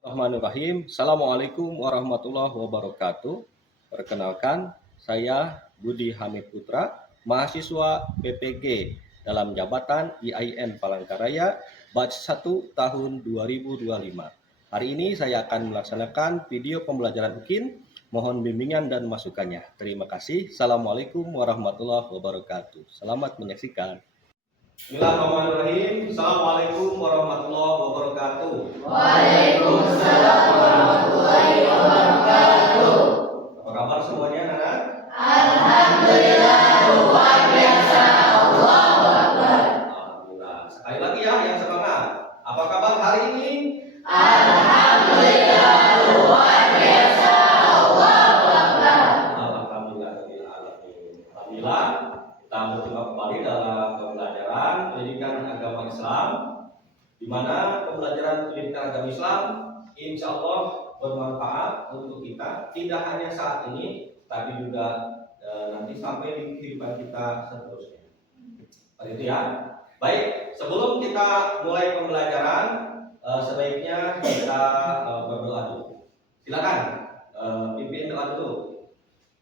Bismillahirrahmanirrahim. Assalamualaikum warahmatullahi wabarakatuh. Perkenalkan, saya Budi Hamid Putra, mahasiswa PPG dalam jabatan IAIN Palangkaraya, batch 1 tahun 2025. Hari ini saya akan melaksanakan video pembelajaran UKIN. Mohon bimbingan dan masukannya. Terima kasih. Assalamualaikum warahmatullahi wabarakatuh. Selamat menyaksikan. Bismillahirrahmanirrahim. Assalamualaikum warahmatullahi wabarakatuh. Waalaikumsalam warahmatullahi wabarakatuh. Apa kabar semuanya, Nana? Alhamdulillah, luar biasa. Allahu Akbar. Alhamdulillah. Sekali lagi ya, yang semangat. Apa kabar hari ini? Alhamdulillah, luar biasa. Allahu Akbar. Alhamdulillah. Alhamdulillah. Kita berjumpa kembali dalam pembelajaran pendidikan agama Islam, di mana pembelajaran pendidikan agama Islam insya Allah bermanfaat untuk kita tidak hanya saat ini, tapi juga nanti sampai di kehidupan kita seterusnya. Seperti itu ya. Baik, sebelum kita mulai pembelajaran, sebaiknya kita berdoa dulu. Silakan, pimpin doa dulu.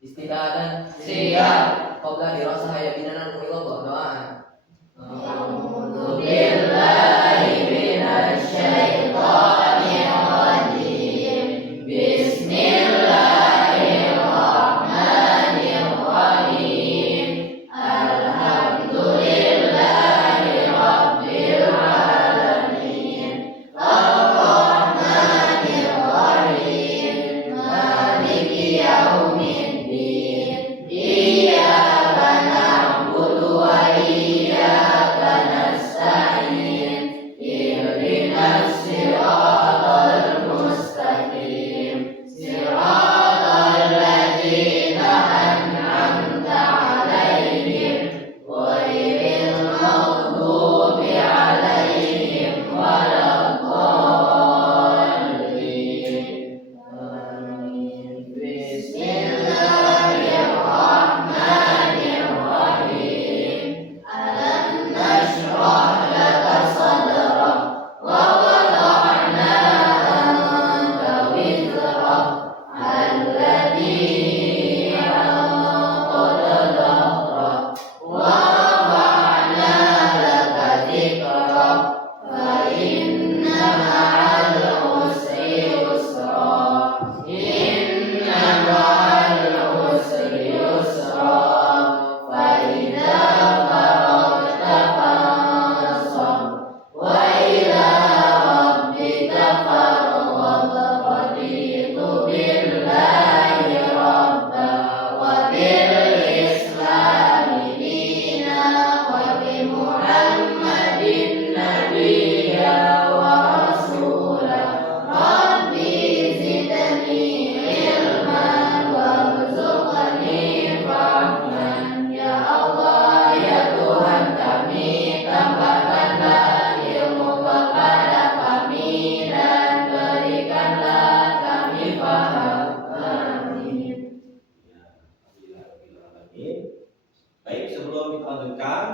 Istiadan siap. Qabla dirasa ya binanan kuilo berdoaan. A'udzu billahi minasyaitonir rajim. Bismillahirrahmanirrahim. Alhamdulillahi rabbil alamin. Ar-Rahmanir Rahim. Maliki yaumiddin. Iyyaka na'budu wa iyyaka nasta'in. Ihdinas siratal mustaqim. Siratal ladzina an'amta 'alaihim ghairil maghdubi 'alaihim waladdallin. Amin. Bismillahirrahmanirrahim. Alam nashrah laka sadrak wa wada'na anka wizrak alladhi anqadha dhahrak wa rafa'na laka dhikrak fa inna ma'al usri yusra. Inna ma'al usri yusra. Fa idza faragta fansab wa ila rabbika farghab. Raditu billahi rabba wa bil islami dina wa bi Muhammadin nabiyya wa rasula. Rabbi zidni ilman warzuqni fahman. Ya Allah, ya Tuhan kami, tambahkanlah ilmu kepada kami dan berikanlah kami paham. Amin. Baik, sebelum kita lanjutkan,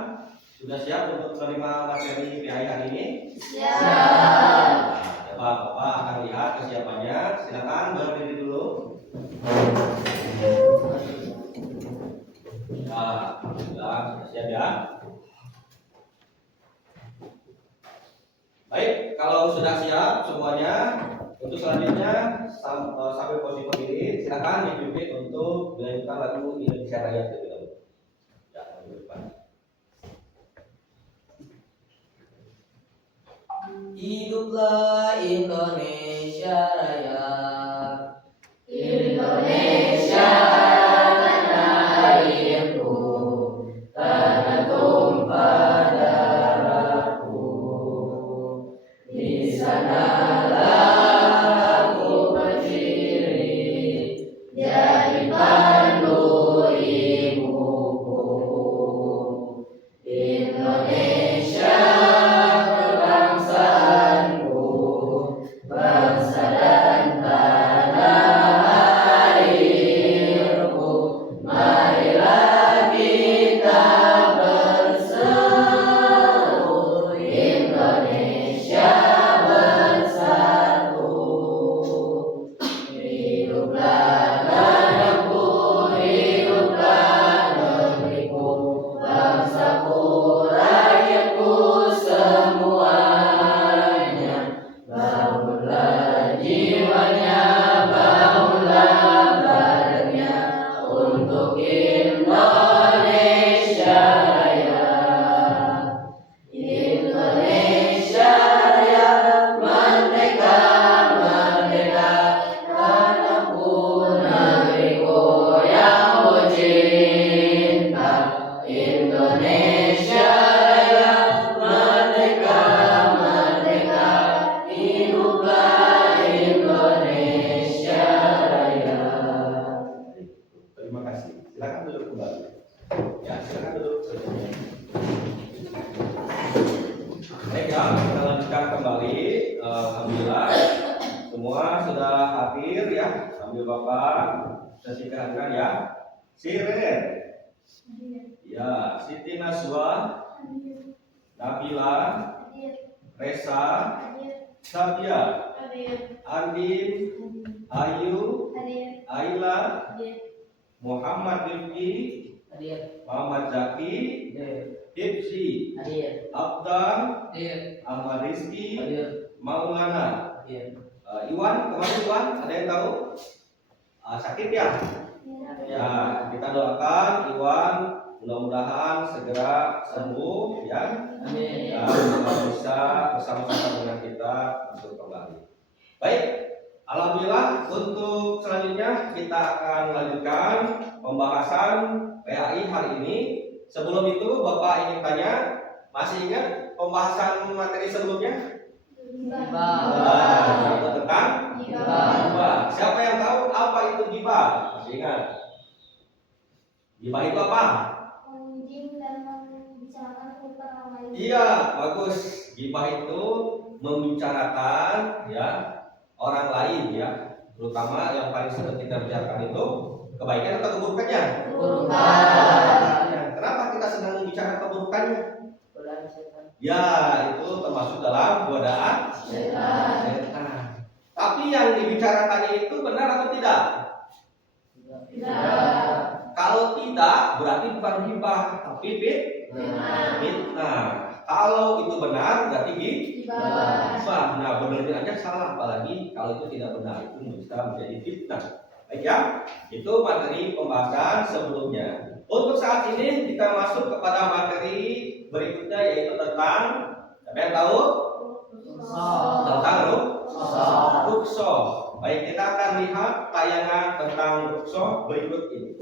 sudah siap untuk menerima materi PI hari ini? Siap. Nah, coba Bapak akan lihat kesiapannya. Silakan berdiri dulu. Nah, sudah siap ya. Baik, kalau sudah siap semuanya, untuk selanjutnya sampai posisi berdiri, silakan dipimpin untuk melanjutkan lagu Indonesia Raya terlebih dahulu. Ya, minggu depan. Hiduplah Indonesia Raya. Indonesia tanah airku, tanah tumpah darahku. Di sanalah aku berdiri, jadi pandu ibuku. Indonesia kebangsaanku, bangsa dan Baik ya, kita lanjutkan kembali. Alhamdulillah semua sudah hadir ya. Sambil Bapak sesi kehadiran ya. Siren, ya, Siti Naswa, Nabila, Resa, Sabia, Andin, Ayu, Aila, Muhammad Rifki, Muhammad Zaki, Hipsi, Abdal, Ahmad Rizki, Maulana, Iwan, kemana Iwan? Ada yang tahu? Sakit ya? Ya, kita doakan Iwan mudah-mudahan segera sembuh ya. Dan bisa bersama-sama dengan kita masuk kembali. Baik, alhamdulillah untuk selanjutnya kita akan lanjutkan pembahasan PAI hari ini. Sebelum itu Bapak ingin tanya, masih ingat pembahasan materi sebelumnya? Itu tentang gibah. Siapa yang tahu apa itu gibah? Masih ingat? Gibah itu apa? Iya, bagus. Gibah itu membicarakan ya orang lain ya, terutama yang paling sering kita bicarakan itu kebaikan atau keburukannya. Kenapa kita sedang membicarakan keburukannya? Ya, itu termasuk dalam godaan setan. Tapi yang dibicarakannya itu benar atau tidak? Kalau tidak, berarti bukan gibah, tapi fitnah. Kalau itu benar, berarti gibah. Nah, benar aja salah, apalagi kalau itu tidak benar, itu bisa menjadi fitnah. Baik ya, itu materi pembahasan sebelumnya. Untuk saat ini kita masuk kepada materi berikutnya, yaitu tentang, siapa yang tahu? Tentang rukso. Baik, kita akan lihat tayangan tentang rukso berikut ini.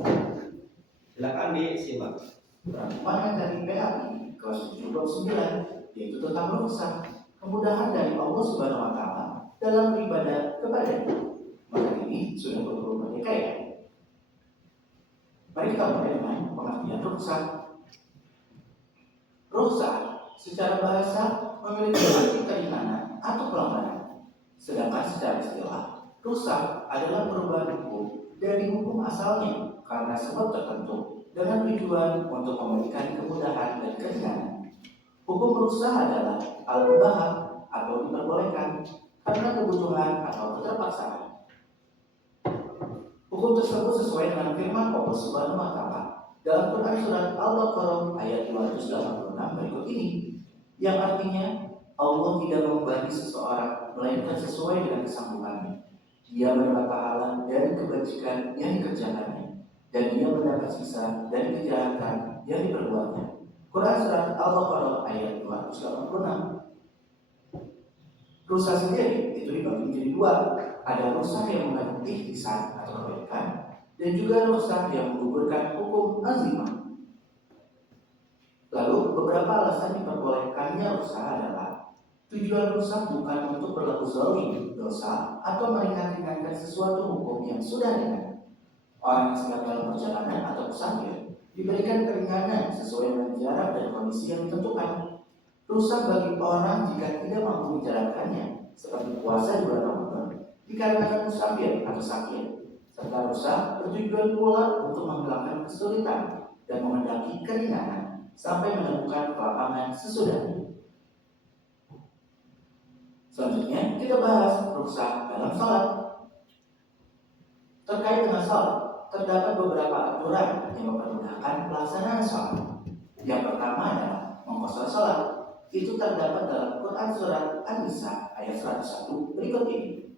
Silakan disimak. Rangkuman dari PAI kelas 79 yaitu tentang ruksa, kemudahan dari Allah Subhanahu wa taala dalam beribadah kepadanya. Maka ini sudah betul merdeka ya. Mari kita mulai dengan pengertian ruksa. Ruksa secara bahasa memiliki arti keringanan atau pelonggaran. Sedangkan secara istilah, ruksa adalah perubahan hukum dari hukum asalnya karena sebab tertentu dengan tujuan untuk memberikan kemudahan dan keringanan. Hukum ruksa adalah al-mubah atau diperbolehkan karena kebutuhan atau keterpaksaan. Hukum tersebut sesuai dengan firman Allah Subhanahu wa taala dalam Quran surat Al-Baqarah ayat 286 berikut ini, yang artinya Allah tidak membebani seseorang melainkan sesuai dengan kesanggupannya. Dia mendapat pahala dari kebajikan yang dikerjakannya, dan dia mendapat sisa dari kejahatan yang diperbuatnya. Quran surat Al-Baqarah ayat 286. Rusa sendiri itu dibagi menjadi dua. Ada rusa yang mengandung ihtisan atau kebaikan, dan juga rusa yang menggugurkan hukum azimah. Lalu beberapa alasan diperbolehkannya rusa adalah tujuan rusa bukan untuk berlaku zalim, dosa, atau meringankan sesuatu hukum yang sudah ringan. Orang yang sedang dalam perjalanan atau musafir diberikan keringanan sesuai dengan jarak dan kondisi yang ditentukan. Rusa bagi orang jika tidak mampu menjalankannya, seperti puasa di bulan Ramadan, dikarenakan musafir atau sakit. Serta rusa bertujuan pula untuk menghilangkan kesulitan dan menghendaki keringanan sampai menemukan kelapangan sesudahnya. Selanjutnya kita bahas rusa dalam salat. Terkait dengan salat, terdapat beberapa aturan yang mempermudahkan pelaksanaan salat. Yang pertama adalah mengqashar salat. Itu terdapat dalam Quran surat An-Nisa ayat 101 berikut ini,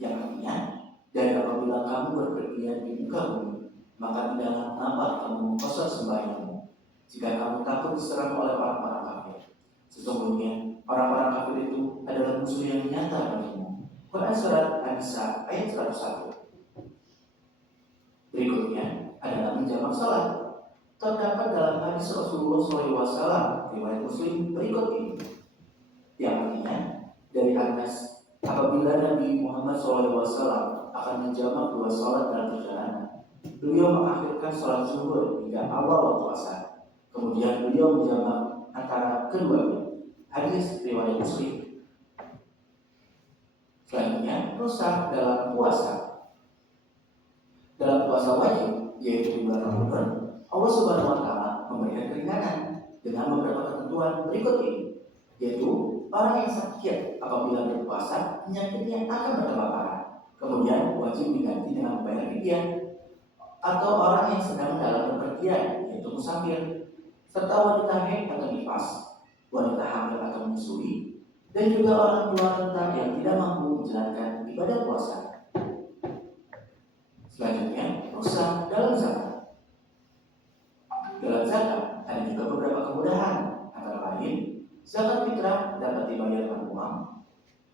yang artinya, dan apabila kamu berpergian di muka bumi, maka tidaklah mengapa kamu mengqashar sembahyangmu jika kamu takut diserang oleh orang-orang kafir. Sesungguhnya orang-orang kafir itu adalah musuh yang nyata bagimu. Quran surat An-Nisa ayat 101. Berikutnya adalah menjamak salat. Terdapat dalam hadis Rasulullah SAW riwayat Muslim berikut ini, yang artinya dari Anas, apabila Nabi Muhammad SAW akan menjamak dua salat dalam perjalanan, beliau mengakhirkan salat zuhur hingga awal waktu asar. Kemudian beliau menjamak antara keduanya. Hadis riwayat Muslim. Selanjutnya, rusak dalam puasa. Dalam puasa wajib, yaitu di bulan Ramadan, Allah Subhanahu wa Ta'ala memberikan keringanan dengan beberapa ketentuan berikut ini, yaitu orang yang sakit apabila berpuasa penyakitnya akan bertambah parah, kemudian wajib diganti dengan membayar fidyah, atau orang yang sedang dalam bepergian, yaitu musafir, serta wanita haid atau nifas, wanita hamil atau menyusui, dan juga orang tua renta yang tidak mampu menjalankan ibadah puasa. Selanjutnya, rusak dalam zakat. Dalam zakat ada juga beberapa kemudahan, antara lain zakat fitrah dapat dibayar dengan uang,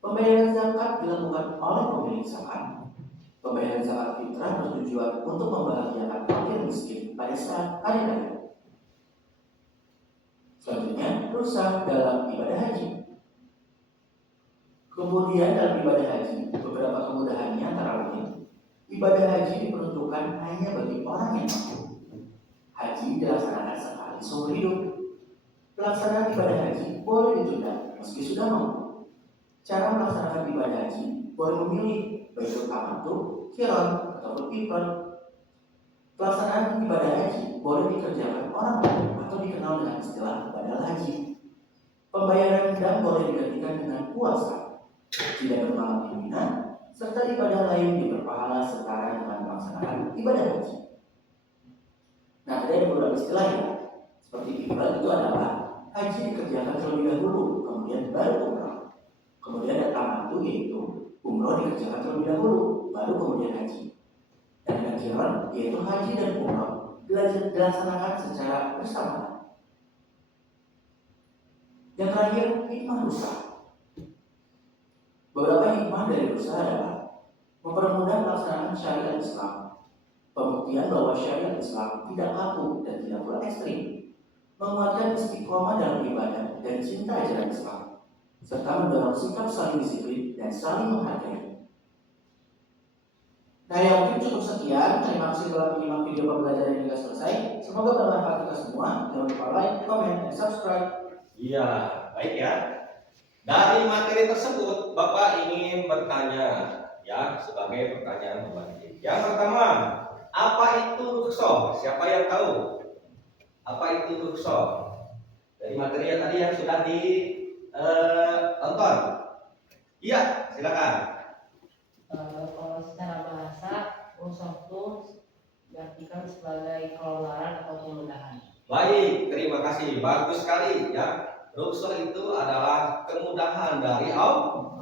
pembayaran zakat dilakukan oleh pemilik zakat, pembayaran zakat fitrah bertujuan untuk membahagiakan fakir miskin pada saat hari raya. Selanjutnya, rusak dalam ibadah haji. Kemudian dalam ibadah haji, beberapa kemudahannya antara lain, ibadah haji diperuntukkan hanya bagi orang yang mampu. Haji dilaksanakan sekali seumur hidup. Pelaksanaan ibadah haji boleh ditunda meski sudah mampu. Cara melaksanakan ibadah haji boleh memilih baik tamattu, qiran, atau ifrad. Pelaksanaan ibadah haji boleh dikerjakan orang lain atau dikenal dengan istilah badal haji. Pembayaran dam boleh digantikan dengan puasa, tidak bermalam di Mina, serta ibadah lain yang berpahala setara dengan melaksanakan ibadah haji. Nah, tadi ada beberapa istilah ya. Seperti ifrad itu adalah haji dikerjakan terlebih dahulu, kemudian baru umrah. Kemudian ada tamattu, yaitu umrah dikerjakan terlebih dahulu, baru kemudian haji. Dan dengan qiran, yaitu haji dan umrah dilaksanakan secara bersamaan. Yang terakhir, hikmah rusa. Beberapa hikmah dari rusa adalah mempermudah pelaksanaan syariat Islam, pembuktian bahwa syariat Islam tidak kaku dan tidak pula ekstrim, menguatkan istiqomah dalam ibadah dan cinta ajaran Islam, serta mendorong sikap saling disiplin dan saling menghargai. Nah, yang mungkin cukup sekian. Terima kasih telah menyimak video pembelajaran hingga selesai. Semoga bermanfaat kita semua. Jangan lupa like, comment, dan subscribe. Iya, baik ya. Dari materi tersebut, Bapak ingin bertanya, ya, sebagai pertanyaan pembanding. Yang pertama, apa itu rukhsah? Siapa yang tahu? Apa itu rukhsah? Dari materi yang tadi yang sudah ditonton. Iya, silakan. Kalau secara bahasa, rukhsah itu diartikan sebagai kelonggaran atau kemudahan. Baik, terima kasih. Bagus sekali ya. Rukhsah itu adalah kemudahan dari Allah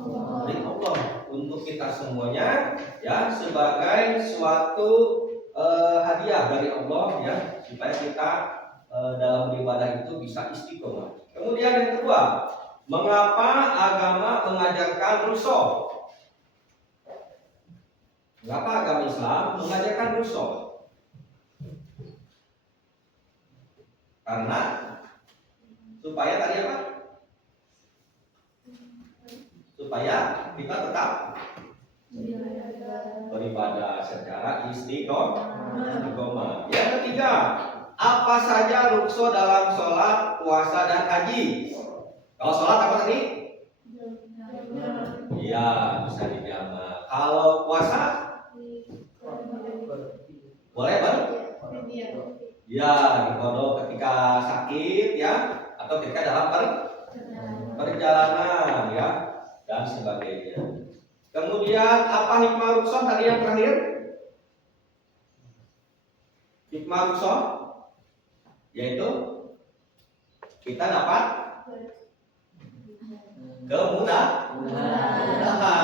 untuk kita semuanya ya, sebagai suatu hadiah dari Allah ya, supaya kita dalam beribadah itu bisa istiqomah. Kemudian yang kedua, mengapa agama mengajarkan rukhsah? Mengapa agama Islam mengajarkan rukhsah? Karena supaya tadi apa? Supaya kita tetap beribadah secara istiqomah. Yang ketiga, apa saja rukhsah dalam sholat, puasa, dan haji? Kalau sholat apa tadi? Iya, bisa dijamak. Kalau puasa, boleh bang? Ya, dikodok ketika sakit ya, atau ketika dalam perjalanan ya, dan sebagainya. Kemudian apa hikmah rukhsah tadi yang terakhir? Hikmah rukhsah yaitu kita dapat kemudahan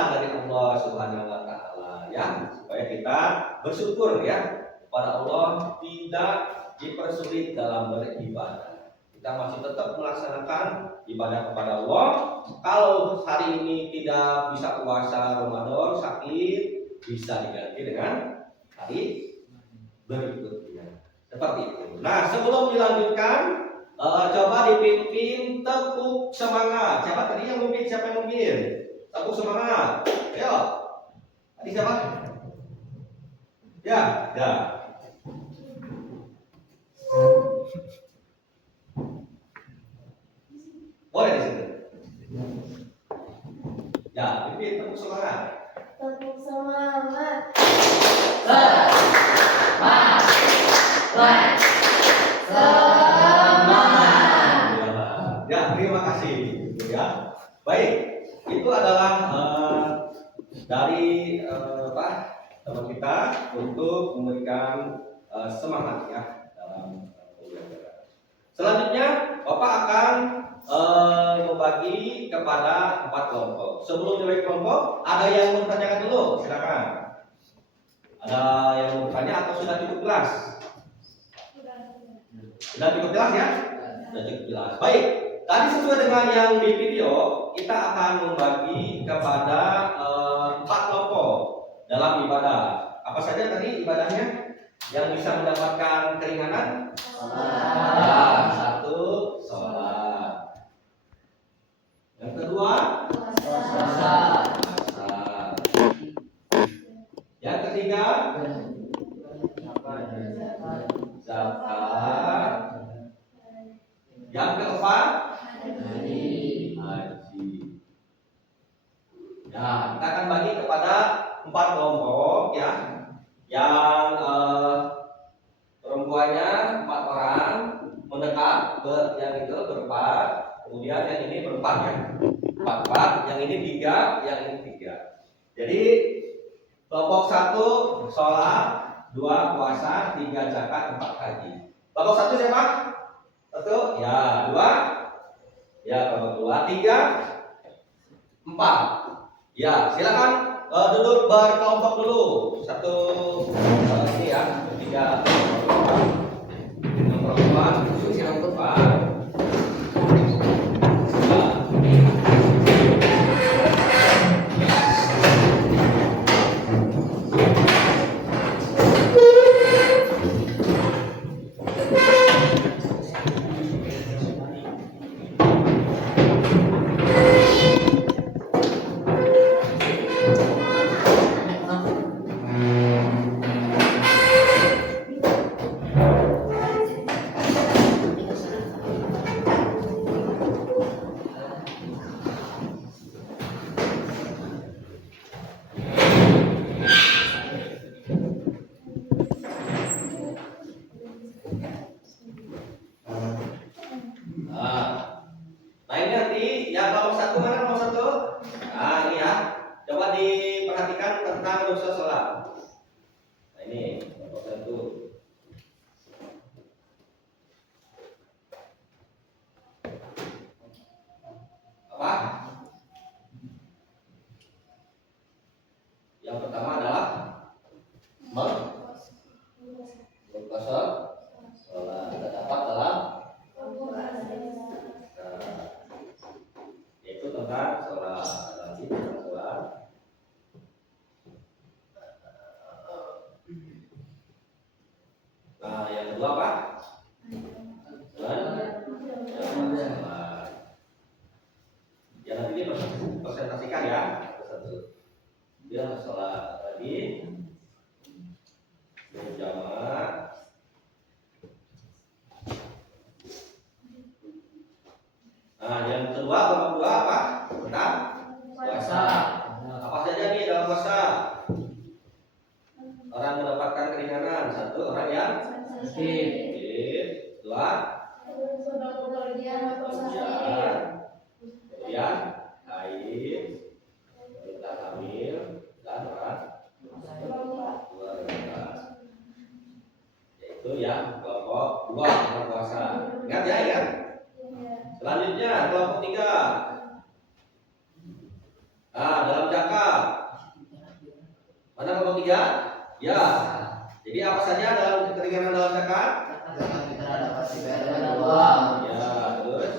dari Allah Subhanahu wa Ta'ala ya, supaya kita bersyukur ya kepada Allah, tidak dipersulit dalam beribadah. Kita masih tetap melaksanakan ibadah kepada Allah. Kalau hari ini tidak bisa puasa Ramadan, sakit, bisa diganti dengan hari berikutnya. Seperti itu. Nah, sebelum dilanjutkan, coba dipimpin tepuk semangat. Siapa tadi yang mimpin? Siapa yang mimpin? Tepuk semangat. Ayo. Tadi siapa? Ya. Boleh di situ. Ya, ini tepuk semangat. Tepuk semangat. Semangat. Ya, terima kasih. Ya, baik. Itu adalah dari teman kita untuk memberikan semangat ya dalam pembelajaran. Selanjutnya, Bapak akan membagi kepada 4 kelompok. Sebelum dibagi kelompok, ada yang mau bertanyakan dulu, silakan. Ada yang mau bertanya atau sudah cukup jelas? Sudah cukup jelas ya? Sudah cukup jelas. Baik. Tadi sesuai dengan yang di video, kita akan membagi kepada 4 kelompok dalam ibadah. Apa saja tadi ibadahnya yang bisa mendapatkan keringanan? Ya, 1 sholat. Yang kedua, puasa. Yang ketiga, zakat. Yang keempat, haji. Nah, kita akan bagi kepada 4 kelompok ya. Yang perempuannya 4 orang mendekat yang itu berempat, kemudian yang ini berempat ya. 4, yang ini 3, yang ini 3. Jadi kelompok 1 sholat, 2 puasa, 3 zakat, 4 haji. Kelompok 1 siapa? 1, ya 2, ya kelompok 2, 3, 4. Ya silakan duduk berkelompok dulu. 1 ini ya, 3 yang perempuan, yang perempuan. Nah ini nanti yang kelompok 1 mana kelompok 1? Nah ini ya, coba diperhatikan tentang dosa sholat. Nah ini kelompok 1. Apa? Yang pertama adalah berpuasa sholat. Terdapat dalam yaitu tentang sholat. Lagi tentang sholat. Nah yang kedua apa? Ya nanti dipresentasikan ya. Dia sholat tadi berjamaah. Nah yang kedua kelompok 2 apa? Tentang puasa. Apa saja nih dalam puasa? Orang mendapatkan keringanan. 1, orang yang sakit. 2, hujan, kemudian haid, wanita hamil, dan orang keluarga. Yaitu yang kelompok 2 tentang puasa. Ingat ya, ya. Selanjutnya kelompok 3. Nah, dalam zakat. Mana kelompok 3? Ya. Jadi apa saja dalam keringanan dalam zakat? Ya, terus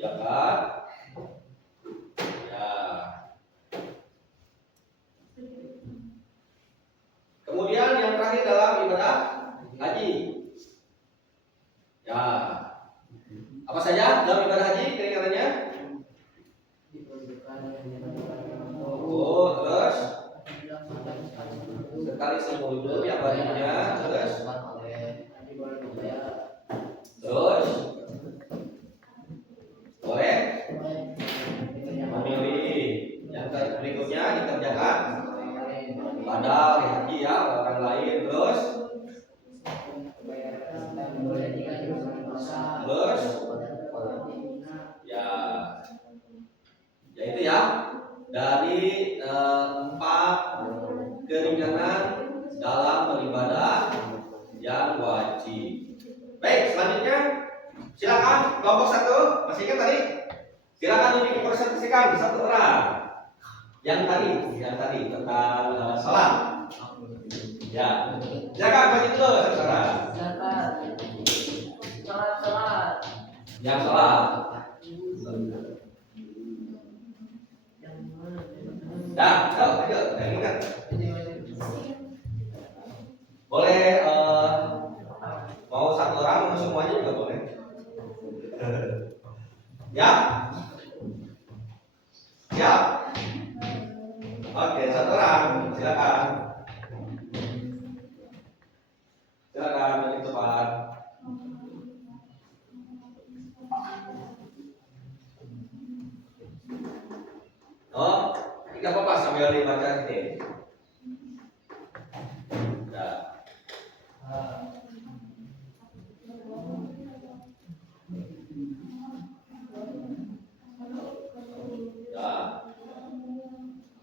zakat. Ya. Kemudian yang terakhir dalam ibadah haji. Ya. Apa saja dalam ibadah haji keringanannya? Oh, terus sekali seumur hidup yang badannya, terus ya dari 4 keringanan dalam beribadah yang wajib. Baik, selanjutnya silakan kelompok 1, masih ingat tadi? Silakan dipresentasikan satu orang. Yang tadi tentang salat. Ya, silakan bagi dulu satu orang. Salat. Yang salat. Dah, ayo, ingat. Boleh mau satu orang, mau semuanya juga boleh. Ya? Siap? Oke, satu orang, silakan. Silakan bagi tempat. Oh, tidak apa-apa sambil dibaca ini. Nah. Nah.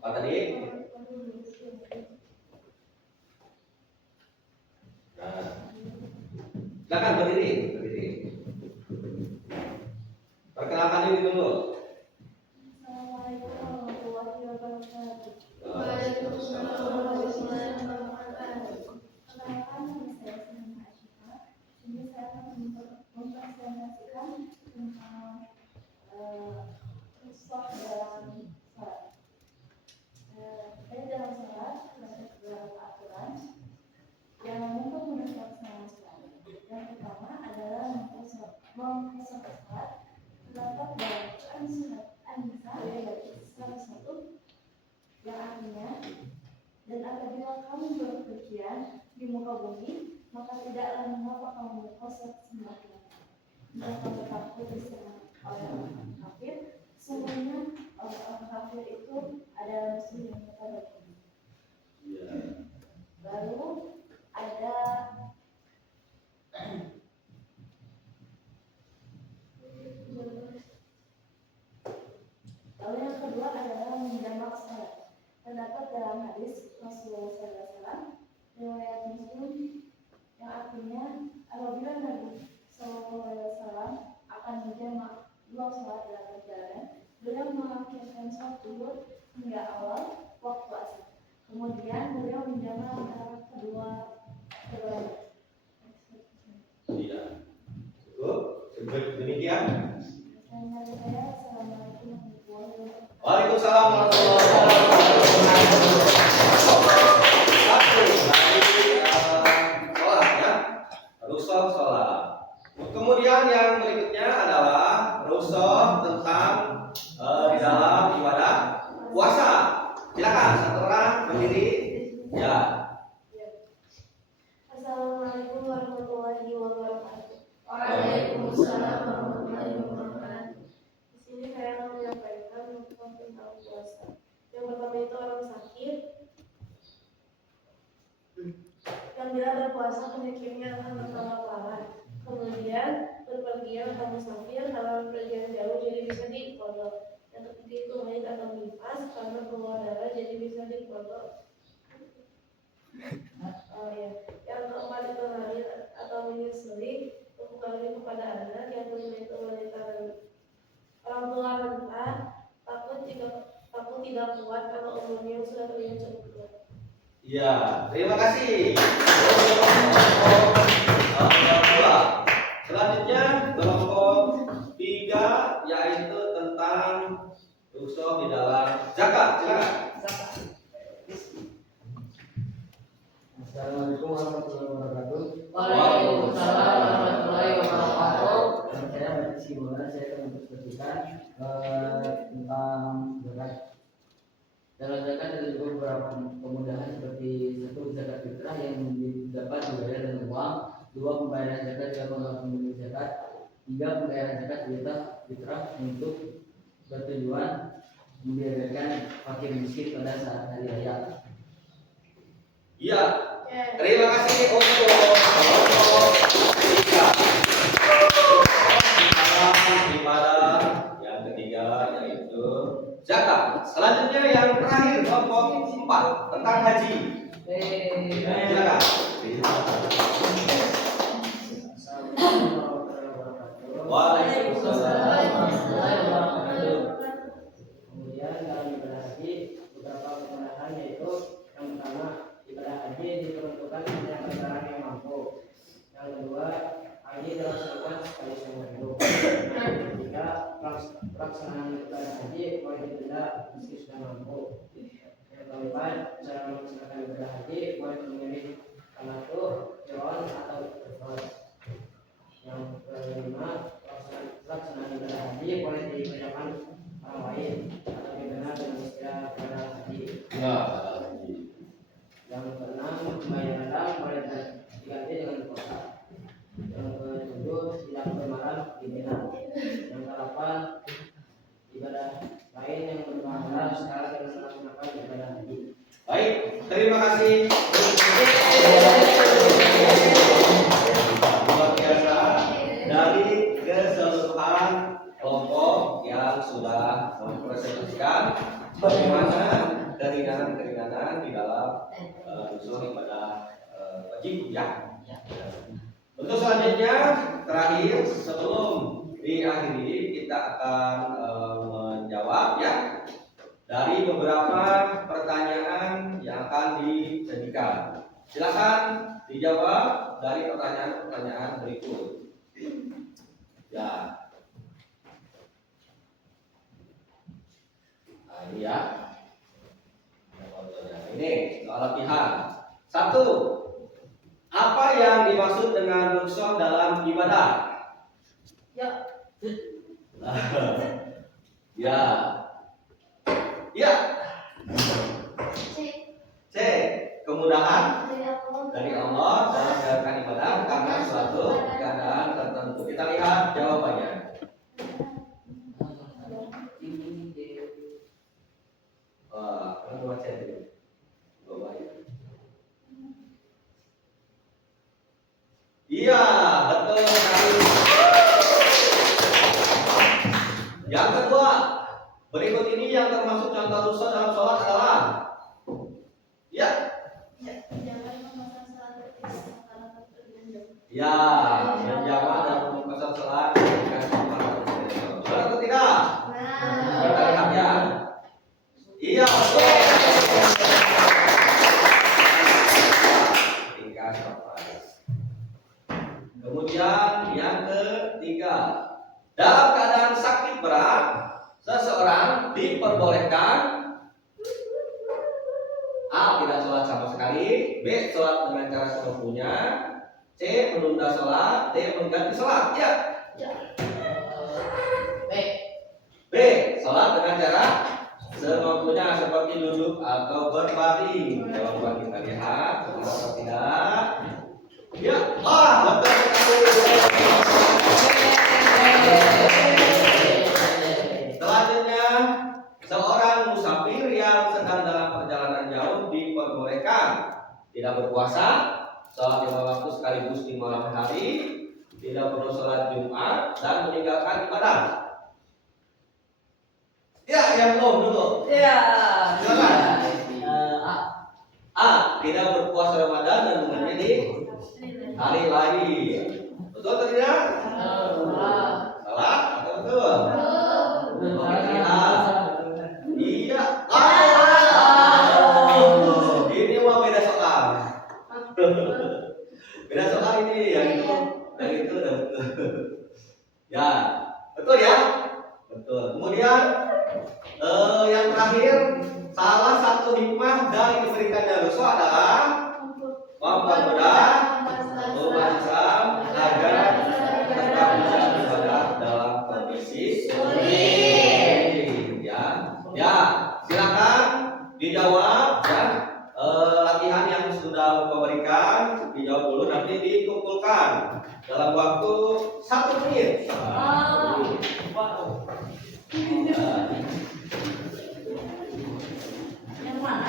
Apa tadi? Nah. Silakan berdiri. Perkenalkan diri dulu. Assalamualaikum warahmatullahi wabarakatuh. Waalaikumsalam warahmatullahi wabarakatuh. Perkenalkan, nama saya Sinta Ashifa. Ini saya akan mempresentasikan tentang rusak dalam salat. Dalam salat terdapat beberapa aturan yang mempermudah pelaksanaan salat. Yang pertama adalah mempersiapkan salat. Terdapat dalam Quran surat An-Nisa ayat 101 yang artinya, dan apabila kamu berpergian di muka bumi, maka tidaklah mengapa kamu berkosong sembahyang. Jika kamu takut diserang oleh orang kafir, semuanya orang kafir itu adalah musuh yang kita bagi. Lalu ada Lalu yang kedua adalah menjamak salat. Terdapat dalam hadis Rasulullah SAW riwayat Muslim yang artinya apabila Nabi SAW akan menjamak 2 salat dalam perjalanan, beliau mengakhirkan salat zuhur hingga awal waktu asar. Kemudian beliau menjamak antara keduanya. Iya. Cukup. Demikian. Assalamualaikum warahmatullahi wabarakatuh. Waalaikumsalam warahmatullahi wabarakatuh. Satu dari sholat ya, rusul sholat. Kemudian yang berikutnya adalah rusul tentang di dalam ibadah puasa. Silakan satu orang berdiri. Ya. Assalamualaikum warahmatullahi wabarakatuh. Waalaikumsalam warahmatullahi wabarakatuh. Di sini saya akan menyampaikan tentang puasa. Yang pertama itu orang sakit yang bila berpuasa penyakitnya akan bertambah. Kemudian berpergian atau musafir dalam perjalanan jauh jadi bisa dikodok. Yang ketiga itu haid atau nifas karena keluar darah jadi bisa dikodok. Yang keempat itu hamil atau menyusui kembali kepada anak. Yang kelima itu wanita orang tua renta takut tidak kuat kalau umurnya sudah terlihat cukup tua. Iya, terima kasih. Selanjutnya kelompok 3 yaitu tentang rusul di dalam zakat. Silakan. Assalamualaikum warahmatullahi wabarakatuh. Waalaikumsalam warahmatullahi wabarakatuh. Saya Bapak Simona, saya akan mempresentasikan tentang zakat. Dalam zakat ada juga beberapa kemudahan seperti 1 zakat fitrah yang didapat dibayar dengan uang, 2 pembayaran zakat jika membeli zakat, 3 pembayaran zakat fitrah untuk bertujuan membiayaan fakir miskin pada saat hari raya. Iya, terima kasih untuk kelompok 3. Dalam ibadah yang ketiga yaitu zakat. Selanjutnya yang terakhir kelompok 4 tentang haji. Silakan. Waalaikumsalam. Kemudian dalam ibadah haji beberapa kemudahan, yaitu yang pertama, ibadah haji diperuntukkan hanya bagi orang yang mampu. Yang kedua, haji dilaksanakan sekali seumur hidup. Yang ketiga, pelaksanaan ibadah haji boleh ditunda meski sudah mampu. Yang keempat, cara melaksanakan ibadah haji boleh memilih tamattu, qiron atau ifrad. Yang kelima, pelaksanaan ibadah haji boleh dikerjakan orang lain atau dikenal dengan istilah ibadah haji. Yang keenam, pembayaran dam boleh diganti dengan kota. Yang ketujuh, tidak bermalam di Mina. Yang kedelapan, ibadah lain yang berpahala secara dengan melaksanakan ibadah haji. Baik, terima kasih. Luar biasa dari keseluruhan kelompok yang sudah mempresentasikan bagaimana keringanan-keringanan di dalam unsur ibadah wajib ya. Untuk selanjutnya terakhir sebelum diakhiri kita akan menjawab ya dari beberapa pertanyaan yang akan disajikan. Silakan dijawab dari pertanyaan-pertanyaan berikut. Ya. Nah, ini ya. Ini soal latihan. 1. Apa yang dimaksud dengan rukshoh dalam ibadah? Ya. Ya. Ya. C. Kemudahan dari Allah dalam menjalankan ibadah karena suatu keadaan tertentu. Kita lihat jawabannya. Wah, kamu baca dulu. Iya, betul sekali. Yang kedua, berikut ini yang termasuk contoh rukshoh dalam sholat adalah ya. Jangan memasang salat berpisah karena tertunda. Ya, menjawab dan memesan sholat dengan benar atau tidak? Kita lihat ya. Iya, betul. Tingkat surprise. Kemudian yang ketiga, dalam keadaan sakit berat, seseorang diperbolehkan A. Tidak sholat sama sekali, B. Sholat dengan cara semampunya, C. Menunda sholat, D. Mengganti sholat. Ya. B. Sholat dengan cara semampunya seperti duduk atau berbaring. Jawaban kita lihat, benar atau tidak? Ya. Betul sekali. Selanjutnya, seorang musafir yang sedang dalam perjalanan jauh diperbolehkan tidak berpuasa, sholat 5 waktu sekaligus di malam hari, tidak perlu sholat Jumat, dan meninggalkan ibadah. Ya, yang belum dulu. Ya. Silakan. A. Tidak berpuasa Ramadan dan mengenai di hari lain. Betul atau tidak? Salah atau betul? Iya. Ini mah beda soal. Beda soal ini yang itu udah betul. Ya, betul ya? Betul. Kemudian yang terakhir, salah satu hikmah dari diberikannya rukshoh adalah mempermudah umat Islam agar tetap bisa beribadah dalam kondisi sulit. Ya, silakan dijawab dan latihan yang sudah memberikan dijawab dulu, nanti dikumpulkan dalam waktu 1 menit. Yang mana?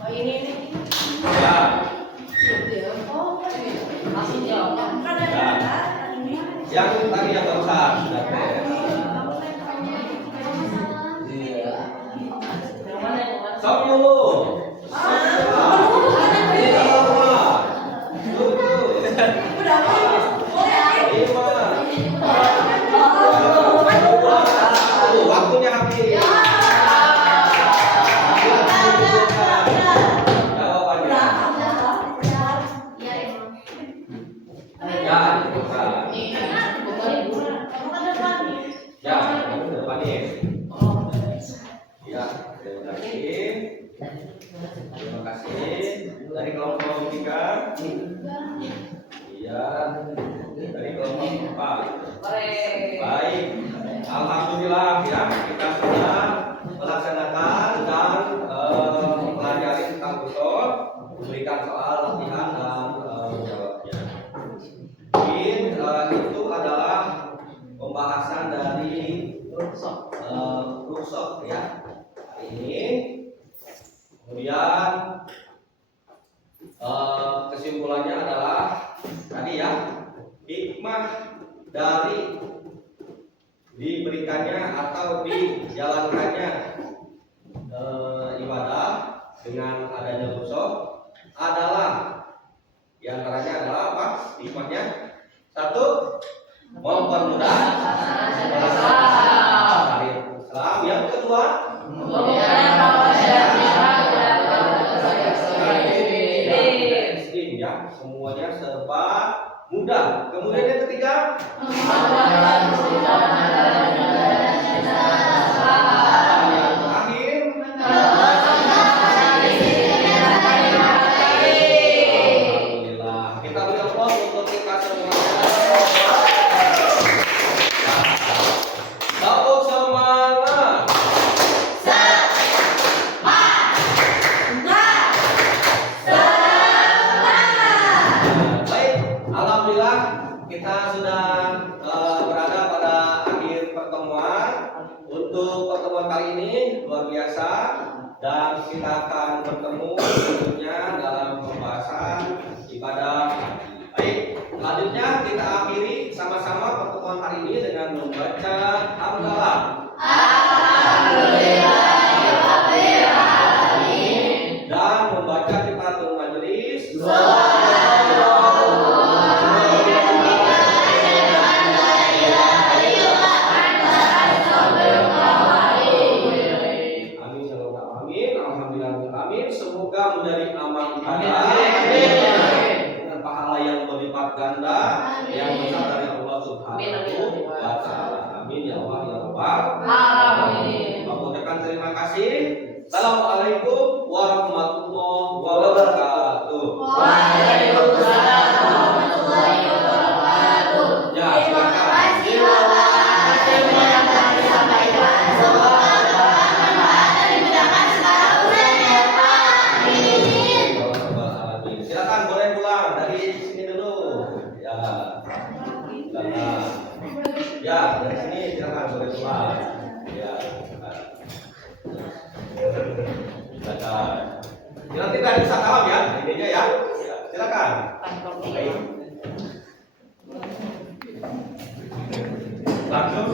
Oh ini. Ya. Oh, masih jawab. Kan ada ini. Yang tadi yang barusan sudah beres. Iya. Yang mana yang mana? Stop dulu. Waktunya habis. Jawabannya. Ya, bukan. Ya, depan nih. Ya, terima kasih. Terima kasih. Dari kelompok 3. Iya. Dari kelompok 4. Baik. Alhamdulillah ya, kita sudah melaksanakan dan mempelajari tentang usul, memberikan soal latihan dan jawabnya. Mungkin itu adalah pembahasan dari workshop ya hari ini. Kemudian kesimpulannya adalah tadi ya, hikmah dari diberikannya atau dijalankannya ibadah dengan adanya workshop adalah diantaranya adalah apa? Hikmahnya satu, mempermudah syariat Islam. Yang kedua, ya, semuanya serba mudah. Kemudian yang ketiga, yang terakhir, alhamdulillah. Kita beri aplaus untuk kita semuanya. Tepuk semangat. Baik, alhamdulillah kita sudah berada pada akhir pertemuan. Untuk pertemuan kali ini luar biasa dan kita akan bertemu tentunya dalam pembahasan ibadah. Baik, selanjutnya kita akhiri sama-sama pertemuan hari ini dengan membaca hamdalah. Dan membaca kifaratul majelis. Amin ya rabbal alamin. Alhamdulillah. Semoga menjadi amal ibadah dengan pahala yang berlipat ganda yang besar dari Allah Subhanahu wa taala. Amin ya Allah ya rabbal alamin. Mengucapkan terima kasih. Assalamualaikum warahmatullahi wabarakatuh. Waalaikumsalam warahmatullahi wabarakatuh. Ya, silakan. Silakan boleh pulang dari sini dulu. Ya. Silakan. Ya, dari sini silakan boleh pulang. Ya. Silakan. Nanti tadi bisa salam ya, ininya ya. Ya, silakan. Baik. Langsung.